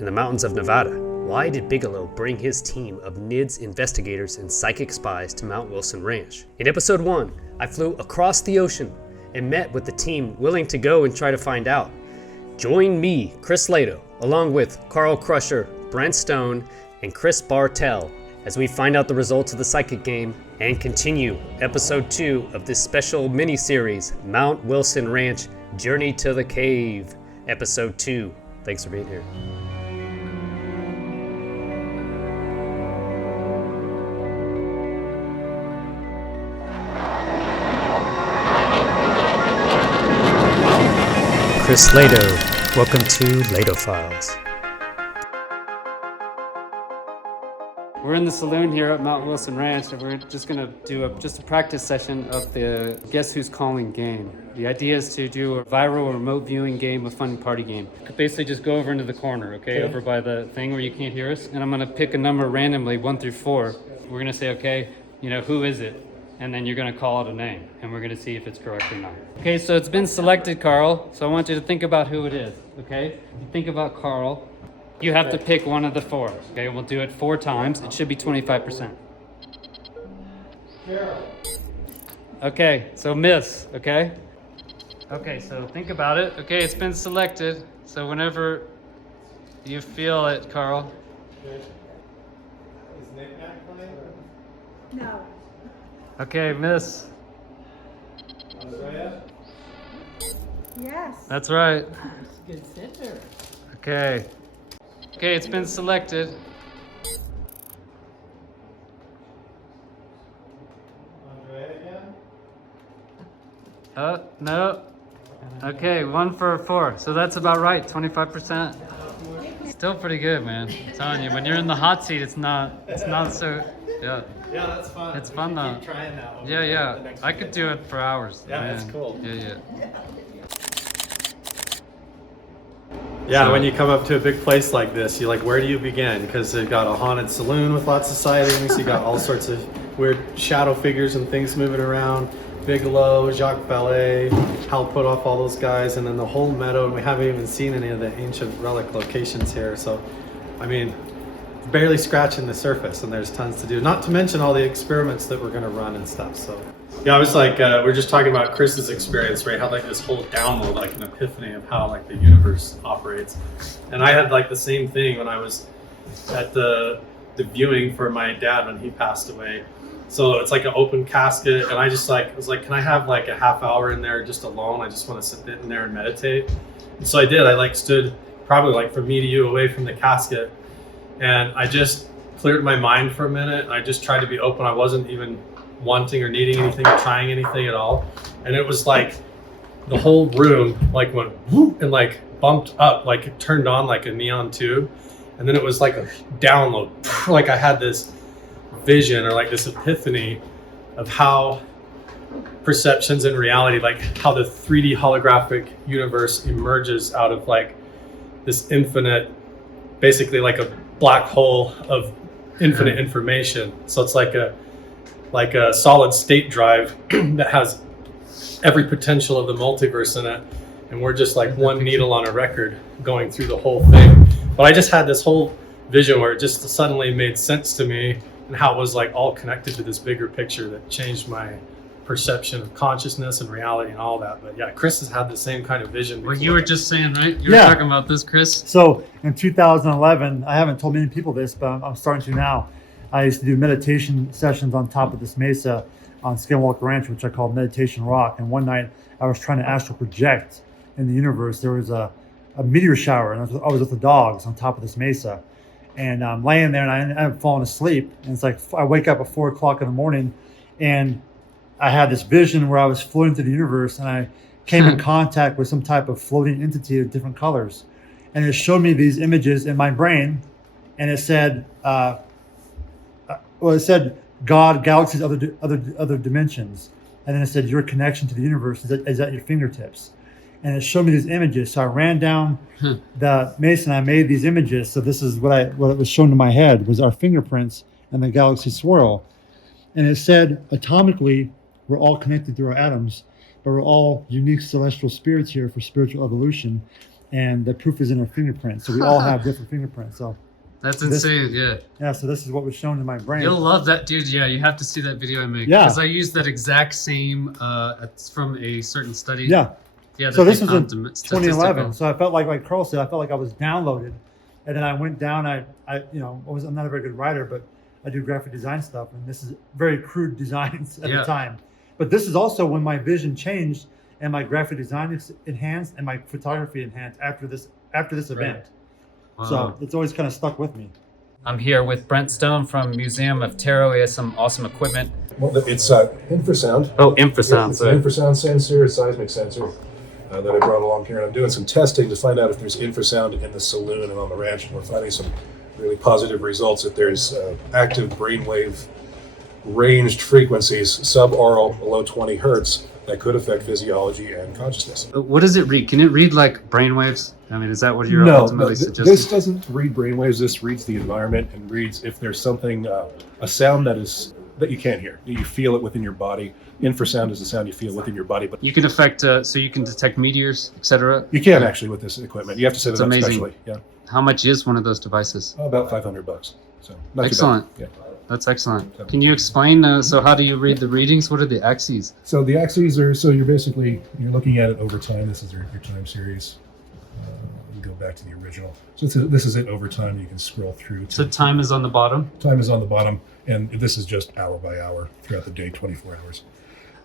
in the mountains of Nevada? Why did Bigelow bring his team of NIDS investigators and psychic spies to Mount Wilson Ranch? In episode 1, I flew across the ocean and met with the team willing to go and try to find out. Join me, Chris Lato, along with Carl Crusher, Brent Stone, and Chris Bartel as we find out the results of the psychic game and continue episode 2 of this special mini-series, Mount Wilson Ranch, Journey to the Cave, episode 2. Thanks for being here. Chris Lato, welcome to Lato Files. We're in the saloon here at Mount Wilson Ranch, and we're just going to do a practice session of the Guess Who's Calling game. The idea is to do a viral remote viewing game, a fun party game. Basically just go over into the corner, okay, over by the thing where you can't hear us, and I'm going to pick a number randomly, 1 through 4. We're going to say, okay, who is it? And then you're going to call out a name, and we're going to see if it's correct or not. Okay, so it's been selected, Carl, so I want you to think about who it is, okay? You think about Carl. You have to pick one of the 4, okay? We'll do it 4 times. It should be 25%. Okay, so miss, okay? Okay, so think about it. Okay, it's been selected. So whenever you feel it, Carl. Is knick-knack playing? No. Okay, miss. Andrea? Yes. That's right. Good sitter. Okay. Okay, it's been selected. Andrea again? No. Okay, 1 for 4. So that's about right, 25%. Still pretty good, man. I'm telling you, when you're in the hot seat, it's not so, yeah. Yeah, that's fun. It's fun though. Keep trying that one. Yeah. I could do it for hours. Yeah, man. that's cool. Yeah. Yeah, So- when you come up to a big place like this, you're like, where do you begin? Because they've got a haunted saloon with lots of sightings. You got all sorts of weird shadow figures and things moving around. Bigelow, Jacquee Valee, Hal Puthoff, all those guys, and then the whole meadow. And we haven't even seen any of the ancient relic locations here. So, I mean, barely scratching the surface, and there's tons to do. Not to mention all the experiments that we're going to run and stuff. So, yeah, I was like, we're just talking about Chris's experience, where he had like this whole download, like an epiphany of how like the universe operates. And I had like the same thing when I was at the viewing for my dad when he passed away. So it's like an open casket, and I just like was like, can I have like a half hour in there just alone? I just want to sit in there and meditate. And so I did. I like stood probably like from me to you away from the casket, and I just cleared my mind for a minute. I just tried to be open. I wasn't even wanting or needing anything or trying anything at all. And it was like the whole room like went whoop and like bumped up, like it turned on like a neon tube. And then it was like a download. Like I had this vision or like this epiphany of how perceptions and reality, like how the 3D holographic universe emerges out of like this infinite, basically like a black hole of infinite information. So it's like a solid state drive that has every potential of the multiverse in it, and we're just like one needle on a record going through the whole thing. But I just had this whole vision where it just suddenly made sense to me, and how it was like all connected to this bigger picture that changed my perception of consciousness and reality and all that. But yeah, Chris has had the same kind of vision before. Well, you were just saying, right? You were Yeah. talking about this, Chris. So in 2011, I haven't told many people this, but I'm starting to now. I used to do meditation sessions on top of this mesa on Skinwalker Ranch, which I call Meditation Rock. And one night I was trying to astral project in the universe. There was a meteor shower, and I was with the dogs on top of this mesa. And I'm laying there, and I ended up falling asleep. And it's like I wake up at 4 o'clock in the morning, and I had this vision where I was floating through the universe, and I came in contact with some type of floating entity of different colors. And it showed me these images in my brain, and it said, it said God, galaxies, other dimensions. And then it said your connection to the universe is at your fingertips. And it showed me these images. So I ran down the mesa and I made these images. So this is what was shown to my head was our fingerprints and the galaxy swirl. And it said atomically, we're all connected through our atoms, but we're all unique celestial spirits here for spiritual evolution. and the proof is in our fingerprints. So we all have different fingerprints. So That's insane. yeah, so this is what was shown in my brain. You'll love that, dude. Yeah, you have to see that video I make. Yeah. Because I used that exact same. It's from a certain study. Yeah. Yeah. So that this they was in found 2011. So I felt like Carl said, I felt like I was downloaded, and then I went down. I'm not a very good writer, but I do graphic design stuff, and this is very crude designs at the time. But this is also when my vision changed and my graphic design is enhanced and my photography enhanced after this event. Wow. So it's always kind of stuck with me. I'm here with Brent Stone from Museum of Tarot. He has some awesome equipment. Well, it's infrasound. Oh, infrasound. It's an infrasound sensor, a seismic sensor that I brought along here. And I'm doing some testing to find out if there's infrasound in the saloon and on the ranch. And we're finding some really positive results that there's active brainwave ranged frequencies, subaural below 20 hertz, that could affect physiology and consciousness. What does it read? Can it read like brainwaves? I mean, is that what you're No, ultimately suggesting? this doesn't read brainwaves. This reads the environment and reads if there's something, a sound that you can't hear. You feel it within your body. Infrasound is the sound you feel within your body, but You can affect, so you can detect meteors, etc. you can actually with this equipment. You have to set It's it up amazing. specially. Yeah, How much is one of those devices? about $500. So not Excellent. too bad. Yeah. That's excellent. Can you explain, so how do you read the readings? What are the axes? So the axes are, you're looking at it over time. This is your time series. You go back to the original. So this is it over time. You can scroll through. So time is on the bottom? Time is on the bottom, and this is just hour by hour throughout the day, 24 hours.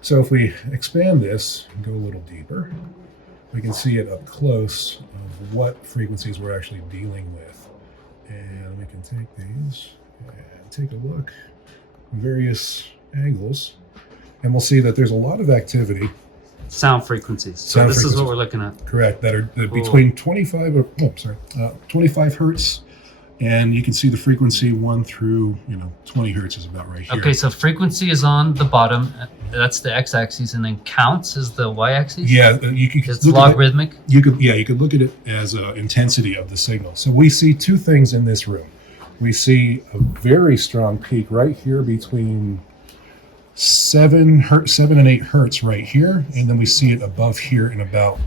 So if we expand this and go a little deeper, we can see it up close of what frequencies we're actually dealing with. And we can take these and take a look from various angles, and we'll see that there's a lot of activity. Sound frequencies. So Sound this is frequencies. what we're looking at. Correct. That are between 25 hertz, and you can see the frequency 1 through 20 hertz is about right here. Okay, so frequency is on the bottom. That's the x-axis, and then counts is the y-axis? Yeah, you can. It's logarithmic? You could look at it as intensity of the signal. So we see two things in this room. We see a very strong peak right here between 7 and 8 hertz right here, and then we see it above here in about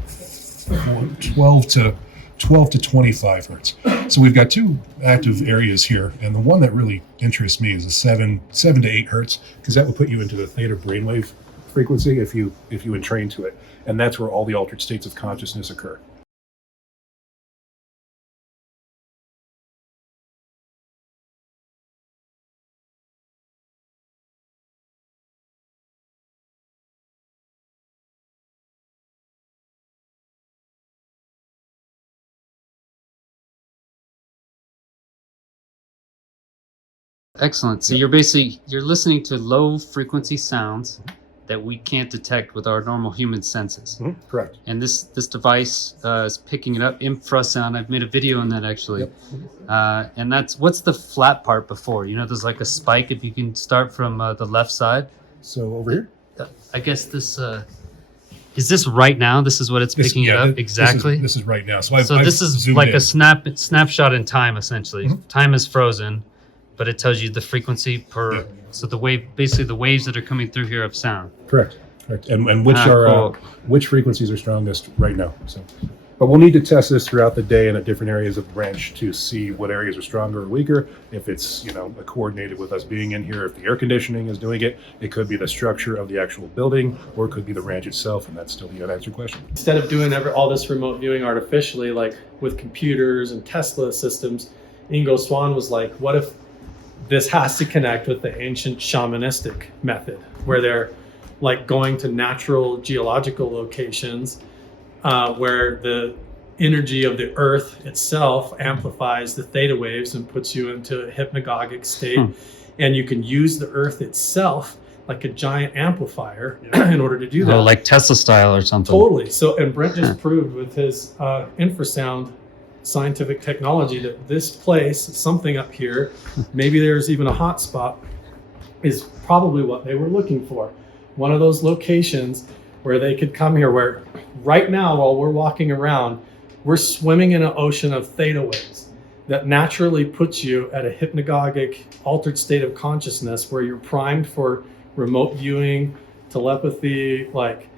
12 to 25 hertz. So we've got two active areas here, and the one that really interests me is the 7 to 8 hertz, because that will put you into the theta brainwave frequency if you entrain to it, and that's where all the altered states of consciousness occur. Excellent. So you're listening to low frequency sounds that we can't detect with our normal human senses. Mm-hmm. Correct. And this device is picking it up, infrasound. I've made a video on that actually. Yep. And what's the flat part before? There's like a spike if you can start from the left side. So over here? I guess this, is this right now? This is what it's picking it up? Exactly. This is right now. So this is like a snapshot in time essentially. Mm-hmm. Time is frozen, but it tells you the frequency per. Yeah. So the waves that are coming through here of sound. Correct. And which frequencies are strongest right now. So, but we'll need to test this throughout the day and at different areas of the ranch to see what areas are stronger or weaker. If it's coordinated with us being in here, if the air conditioning is doing it, it could be the structure of the actual building, or it could be the ranch itself, and that's still the unanswered question. Instead of doing all this remote viewing artificially, like with computers and Tesla systems, Ingo Swann was like, what if this has to connect with the ancient shamanistic method, where they're like going to natural geological locations where the energy of the earth itself amplifies the theta waves and puts you into a hypnagogic state. And you can use the earth itself like a giant amplifier in order to do that. Oh, like Tesla style or something. Totally. So, and Brent just proved with his infrasound scientific technology that this place, something up here, maybe there's even a hotspot, is probably what they were looking for. One of those locations where they could come here, where right now while we're walking around, we're swimming in an ocean of theta waves that naturally puts you at a hypnagogic altered state of consciousness where you're primed for remote viewing, telepathy, like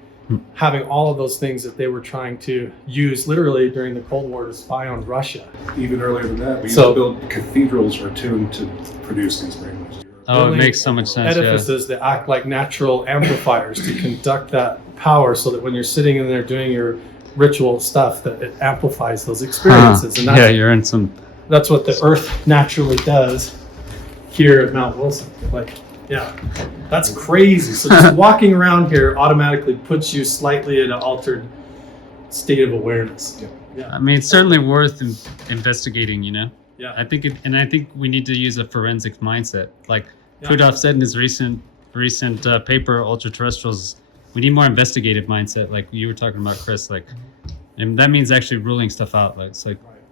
having all of those things that they were trying to use literally during the Cold War to spy on Russia. Even earlier than that, we used So- to build cathedrals are tuned to produce these brainwaves. Oh, it Building makes so much sense. Yeah. Edifices that act like natural amplifiers to conduct that power, so that when you're sitting in there doing your ritual stuff, that it amplifies those experiences. And Yeah, you're in some. that's what the Earth naturally does here at Mount Wilson. Like, yeah, that's crazy. So just walking around here automatically puts you slightly in an altered state of awareness. I mean, it's certainly worth investigating. You know. Yeah. I think I think we need to use a forensic mindset, like Yeah. Puthoff said in his recent paper, Ultra Terrestrials. We need more investigative mindset, like you were talking about, Chris. Like, and that means actually ruling stuff out. Like, it's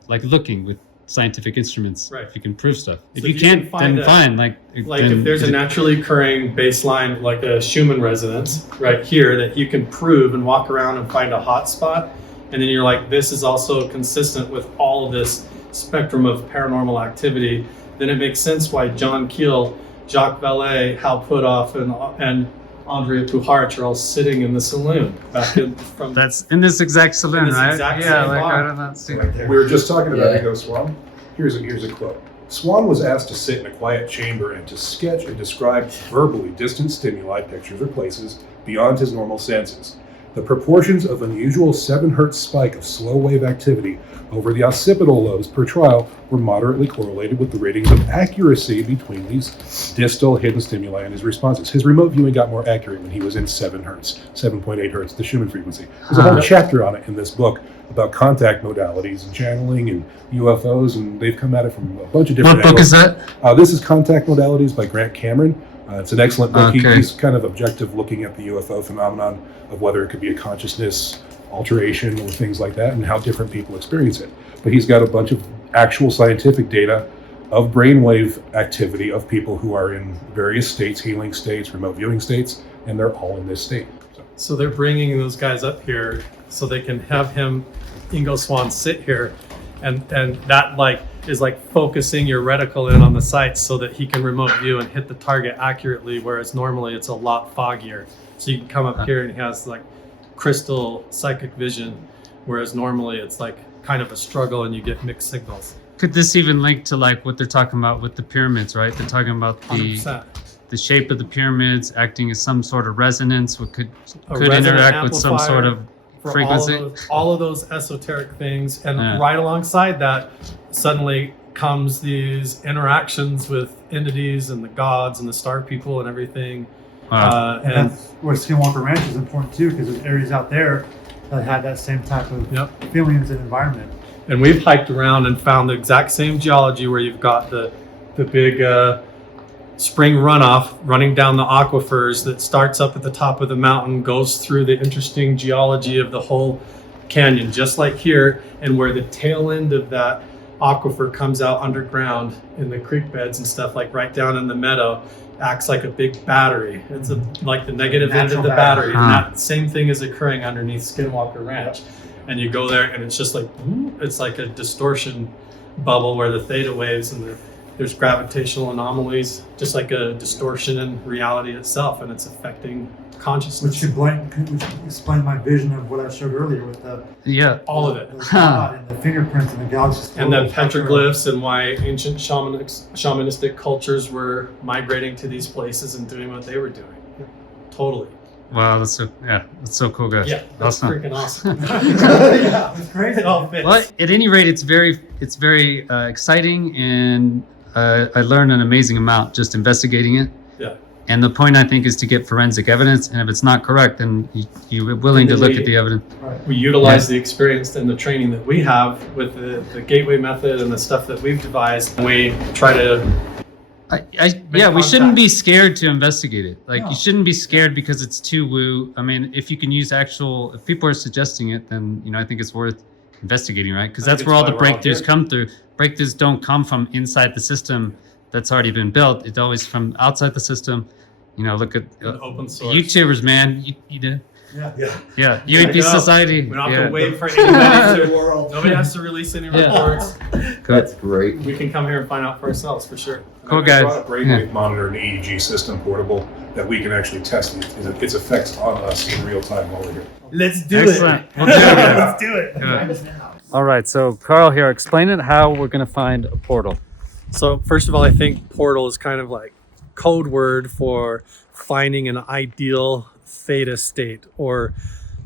like looking with scientific instruments. Right. If you can prove stuff. If So you if you can can't, find then a- fine. Like then if there's a naturally occurring baseline, like a Schumann resonance right here that you can prove and walk around and find a hot spot, and then you're like, this is also consistent with all of this spectrum of paranormal activity, then it makes sense why John Keel, Jacquee Valee, Hal Puthoff, and Andrea Puharich are all sitting in the saloon back in from. That's in this exact saloon, this right? exact Yeah, same like bar. I don't know. See. We were just talking about Yeah. Ingo Swann. Here's a quote. Swann was asked to sit in a quiet chamber and to sketch and describe verbally distant stimuli, pictures, or places beyond his normal senses. The proportions of unusual 7 Hz spike of slow wave activity over the occipital lobes per trial were moderately correlated with the ratings of accuracy between these distal hidden stimuli and his responses. His remote viewing got more accurate when he was in 7 Hz, 7.8 Hz, the Schumann frequency. There's a whole chapter on it in this book about contact modalities and channeling and UFOs, and they've come at it from a bunch of different What book angles. is that? This is Contact Modalities by Grant Cameron. It's an excellent book. Okay. He's kind of objective looking at the UFO phenomenon of whether it could be a consciousness alteration or things like that and how different people experience it. But he's got a bunch of actual scientific data of brainwave activity of people who are in various states, healing states, remote viewing states, and they're all in this state. So they're bringing those guys up here so they can have him, Ingo Swann, sit here, and that like is like focusing your reticle in on the sites so that he can remote view and hit the target accurately, whereas normally it's a lot foggier. So you can come up here and he has like crystal psychic vision, whereas normally it's like kind of a struggle and you get mixed signals. Could this even link to like what they're talking about with the pyramids, right? They're talking about 100%. the shape of the pyramids acting as some sort of resonance, what could resonant interact with some sort of for frequency. all of those esoteric things, and Yeah. right alongside that suddenly comes these interactions with entities and the gods and the star people and everything. Wow. And And that's where Skinwalker Ranch is important too, because there's areas out there that had that same type of Yep. feelings and environment. and we've hiked around and found the exact same geology where you've got the big spring runoff running down the aquifers that starts up at the top of the mountain, goes through the interesting geology of the whole canyon, just like here, and where the tail end of that aquifer comes out underground in the creek beds and stuff, like right down in the meadow, acts like a big battery. It's like the negative end of Natural the battery. battery. And that same thing is occurring underneath Skinwalker Ranch. And you go there and it's just like, it's like a distortion bubble where the theta waves and there's gravitational anomalies, just like a distortion in reality itself, and it's affecting consciousness. Which explain my vision of what I showed earlier with the Yeah. All of it. God and the fingerprints and the galaxies. And the petroglyphs and why ancient shamanistic cultures were migrating to these places and doing what they were doing. Totally. Wow, that's so cool, guys. Yeah, that's Awesome. freaking awesome. Yeah, it's crazy. It all fits. Well, at any rate, it's very exciting, and I learned an amazing amount just investigating it. Yeah. And the point, I think, is to get forensic evidence, and if it's not correct, then you're willing to And look we- at the evidence. We utilize the experience and the training that we have with the gateway method and the stuff that we've devised. And we try to We shouldn't contact. be scared to investigate it. Like, No. you shouldn't be scared because it's too woo. I mean, if you can use if people are suggesting it, then, I think it's worth investigating, right? Because I think that's where all it's the why we're all breakthroughs here. come through. Breakthroughs don't come from inside the system that's already been built. It's always from outside the system. Look at an open source. YouTubers, man. Yeah, UAP Society. We don't have yeah. to wait for anybody to. Nobody has to release any reports. That's great. We can come here and find out for ourselves for sure. Cool, I guys. brought a brainwave monitor and EEG system portable that we can actually test its effects on us in real time while we're here. Let's do Excellent. it. We'll do it. Let's do it. Good. All right, so Carl here, explain it how we're going to find a portal. So first of all, I think portal is kind of like code word for finding an ideal theta state or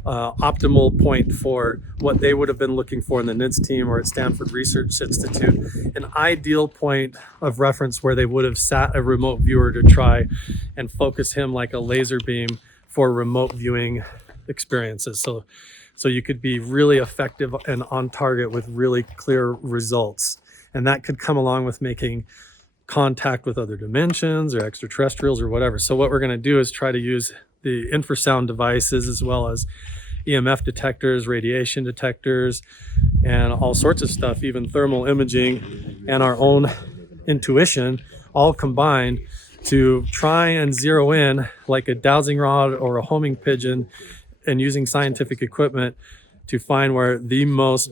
optimal point for what they would have been looking for in the NIDS team or at Stanford Research Institute, an ideal point of reference where they would have sat a remote viewer to try and focus him like a laser beam for remote viewing experiences. So you could be really effective and on target with really clear results. And that could come along with making contact with other dimensions or extraterrestrials or whatever. So what we're going to do is try to use the infrasound devices as well as EMF detectors, radiation detectors, and all sorts of stuff, even thermal imaging and our own intuition, all combined to try and zero in like a dowsing rod or a homing pigeon and using scientific equipment to find where the most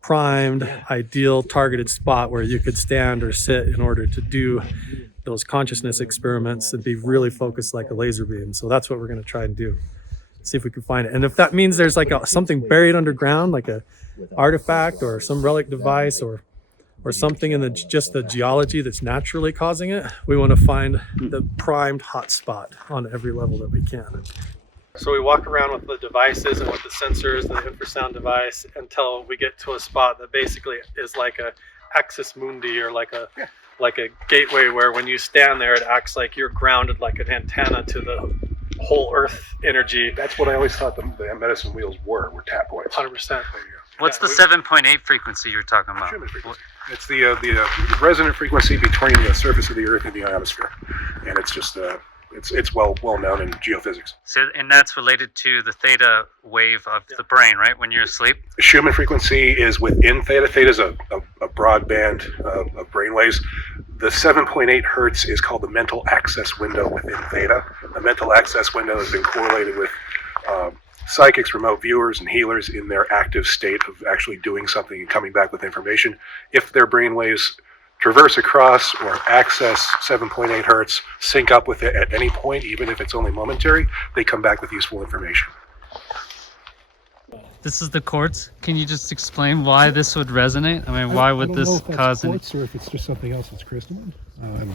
primed, ideal, targeted spot where you could stand or sit in order to do those consciousness experiments and be really focused like a laser beam. So that's what we're going to try and do. See if we can find it. And if that means there's like something buried underground, like a artifact or some relic device or something in just the geology that's naturally causing it, we want to find the primed hotspot on every level that we can. So we walk around with the devices and with the sensors, the infrasound device, until we get to a spot that basically is like a axis mundi or like a gateway where when you stand there, it acts like you're grounded like an antenna to the whole Earth energy. That's what I always thought the medicine wheels were tap points. 100%. What's the 7.8 frequency you're talking about? Schumann frequency. It's the resonant frequency between the surface of the Earth and the ionosphere, and it's just it's well known in geophysics. So, and that's related to the theta wave of the brain, right? When you're asleep. The Schumann frequency is within theta. Theta is a broad band of brainwaves. The 7.8 hertz is called the mental access window within theta. The mental access window has been correlated with psychics, remote viewers, and healers in their active state of actually doing something and coming back with information. If their brainwaves traverse across or access 7.8 hertz, sync up with it at any point, even if it's only momentary, they come back with useful information. This is the quartz. Can you just explain why this would resonate? I mean, why would this cause any... quartz or if it's just something else that's crystalline. I'm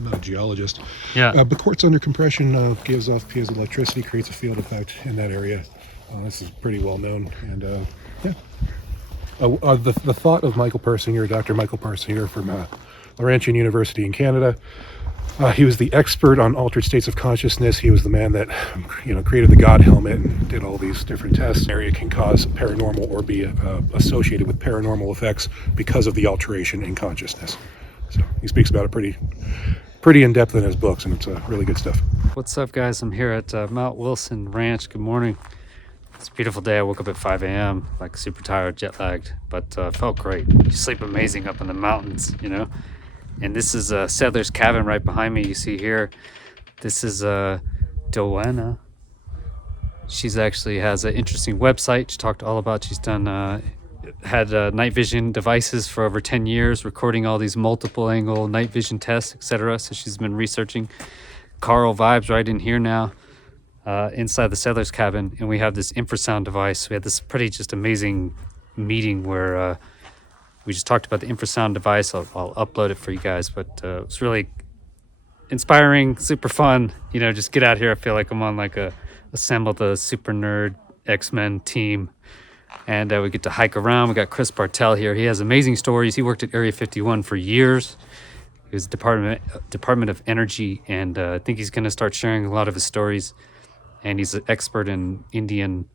not a geologist. Yeah. But quartz under compression gives off piezoelectricity, creates a field effect in that area. This is pretty well known, and yeah. The thought of Michael Persinger, Dr. Michael Persinger from Laurentian University in Canada. He was the expert on altered states of consciousness. He was the man that, created the God helmet and did all these different tests. Area can cause paranormal or be associated with paranormal effects because of the alteration in consciousness. So he speaks about it pretty in depth in his books, and it's really good stuff. What's up, guys? I'm here at Mount Wilson Ranch. Good morning. It's a beautiful day. I woke up at 5 a.m. like super tired, jet lagged, but felt great. You sleep amazing up in the mountains, And this is a settler's cabin right behind me. You see here, this is Joanna. She's actually has an interesting website. She talked all about. She's done had night vision devices for over 10 years, recording all these multiple angle night vision tests, etc. So she's been researching. Carl vibes right in here now. Inside the settler's cabin, and we have this infrasound device. We had this pretty just amazing meeting where we just talked about the infrasound device. I'll upload it for you guys, but it's really inspiring, super fun. Just get out here. I feel like I'm on like assemble the super nerd X-Men team, and we get to hike around. We got Chris Bartel here. He has amazing stories. He worked at Area 51 for years. He was Department of Energy, and I think he's going to start sharing a lot of his stories. And he's an expert in Indian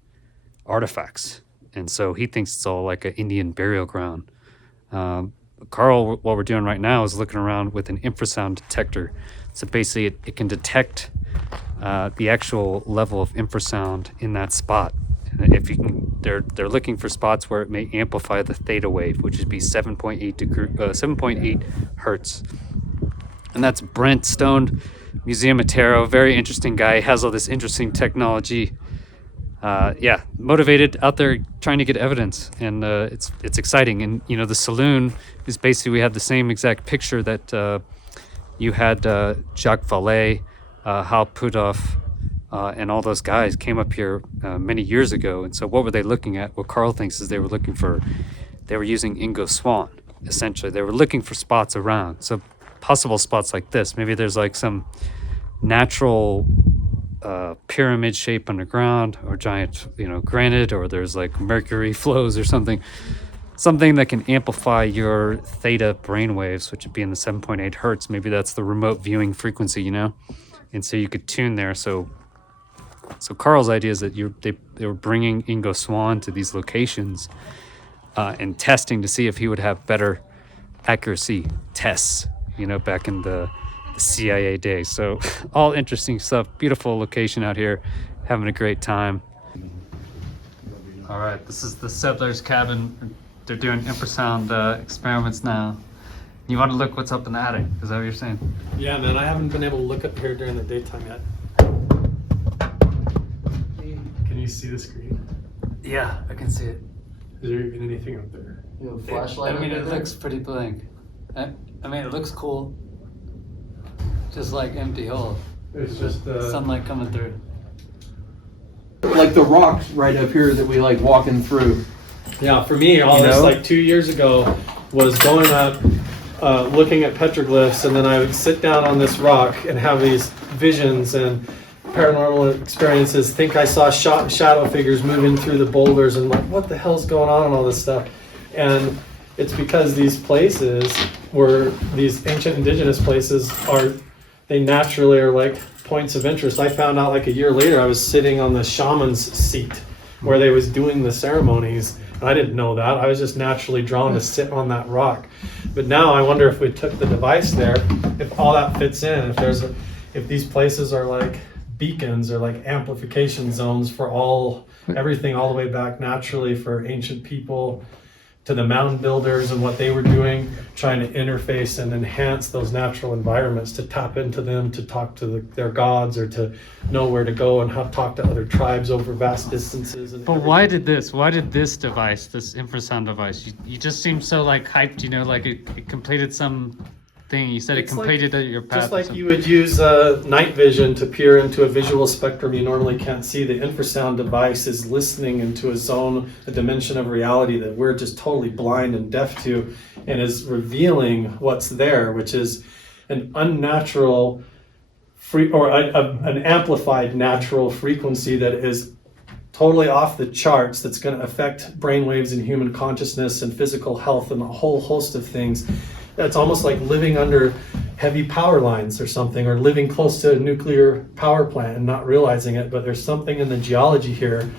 artifacts. And so he thinks it's all like an Indian burial ground. Carl, what we're doing right now is looking around with an infrasound detector. So basically it can detect the actual level of infrasound in that spot. And if you can, they're looking for spots where it may amplify the theta wave, which would be 7.8 hertz. And that's Brent Stone, Museum of Tarot, very interesting guy. He has all this interesting technology yeah, motivated out there trying to get evidence, and it's exciting. And you know, the saloon is basically, we have the same exact picture that you had Jacquee Valee, Hal Puthoff, and all those guys came up here many years ago. And so what were they looking at? What Carl thinks is they were using Ingo Swann, essentially. They were looking for spots around. So possible spots like this. Maybe there's like some natural pyramid shape underground, or giant, you know, granite, or there's like mercury flows or something that can amplify your theta brainwaves, which would be in the 7.8 hertz. Maybe that's the remote viewing frequency, you know? And so you could tune there. So Carl's idea is that they were bringing Ingo Swann to these locations and testing to see if he would have better accuracy tests, you know, back in the CIA days. So all interesting stuff. Beautiful location out here, having a great time. All right, this is the settler's cabin. They're doing infrasound experiments now. You want to look what's up in the attic? Is that what you're saying? Yeah, man, I haven't been able to look up here during the daytime yet. Can you see the screen? Yeah, I can see it. Is there even anything up there? You have a flashlight? I mean, it looks pretty blank. I mean, it looks cool. Just like empty hole. It's just Sunlight coming through. Like the rocks right up here that we like walking through. Yeah, for me, all this like 2 years ago was going up, looking at petroglyphs, and then I would sit down on this rock and have these visions and paranormal experiences, think I saw shadow figures moving through the boulders, and like, what the hell's going on and all this stuff. And it's because these places were, these ancient indigenous places they naturally are like points of interest. I found out like a year later, I was sitting on the shaman's seat where they was doing the ceremonies. I didn't know that. I was just naturally drawn to sit on that rock. But now I wonder if we took the device there, if all that fits in, if these places are like beacons or like amplification zones for everything all the way back naturally for ancient people to the mound builders and what they were doing, trying to interface and enhance those natural environments to tap into them, to talk to their gods, or to know where to go and how to talk to other tribes over vast distances. But why did this device, this infrasound device, you just seem so like hyped, you know, like it completed some thing. You said it completed your path. Just like you would use night vision to peer into a visual spectrum you normally can't see, the infrasound device is listening into a zone, a dimension of reality that we're just totally blind and deaf to, and is revealing what's there, which is an unnatural an amplified natural frequency that is totally off the charts, that's going to affect brainwaves and human consciousness and physical health and a whole host of things. It's almost like living under heavy power lines or something, or living close to a nuclear power plant and not realizing it. But there's something in the geology here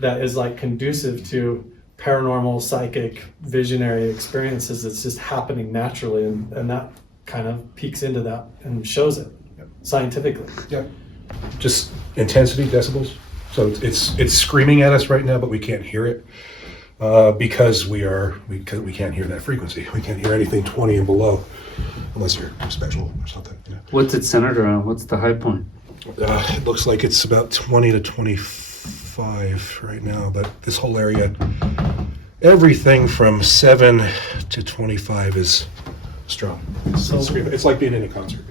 that is like conducive to paranormal, psychic, visionary experiences that's just happening naturally. And that kind of peeks into that and shows it scientifically. Yeah. Just intensity, decibels. So it's screaming at us right now, but we can't hear it. Because we can't hear that frequency. We can't hear anything 20 and below, unless you're special or something. You know? What's it centered around? What's the high point? It looks like it's about 20 to 25 right now, but this whole area, everything from 7 to 25 is strong. It's like being in a concert.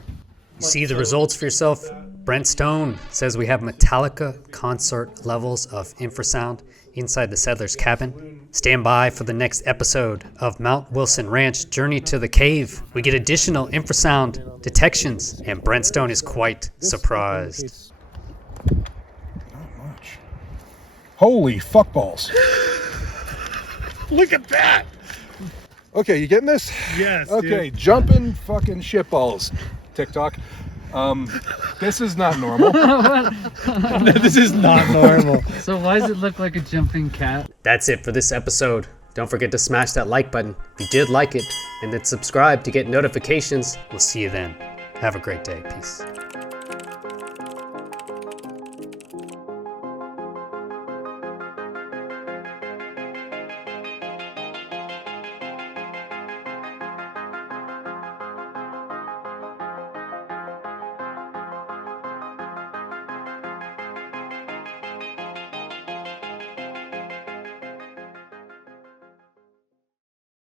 See the results for yourself. Brent Stone says we have Metallica concert levels of infrasound inside the settler's cabin. Stand by for the next episode of Mount Wilson Ranch Journey to the Cave. We get additional infrasound detections, and Brent Stone is quite surprised. Not much. Holy fuckballs. Look at that. Okay, you getting this? Yes. Okay, jumping fucking shitballs. TikTok. This is not normal. This is not normal. So why does it look like a jumping cat? That's it for this episode. Don't forget to smash that like button if you did like it, and then subscribe to get notifications. We'll see you then. Have a great day. Peace.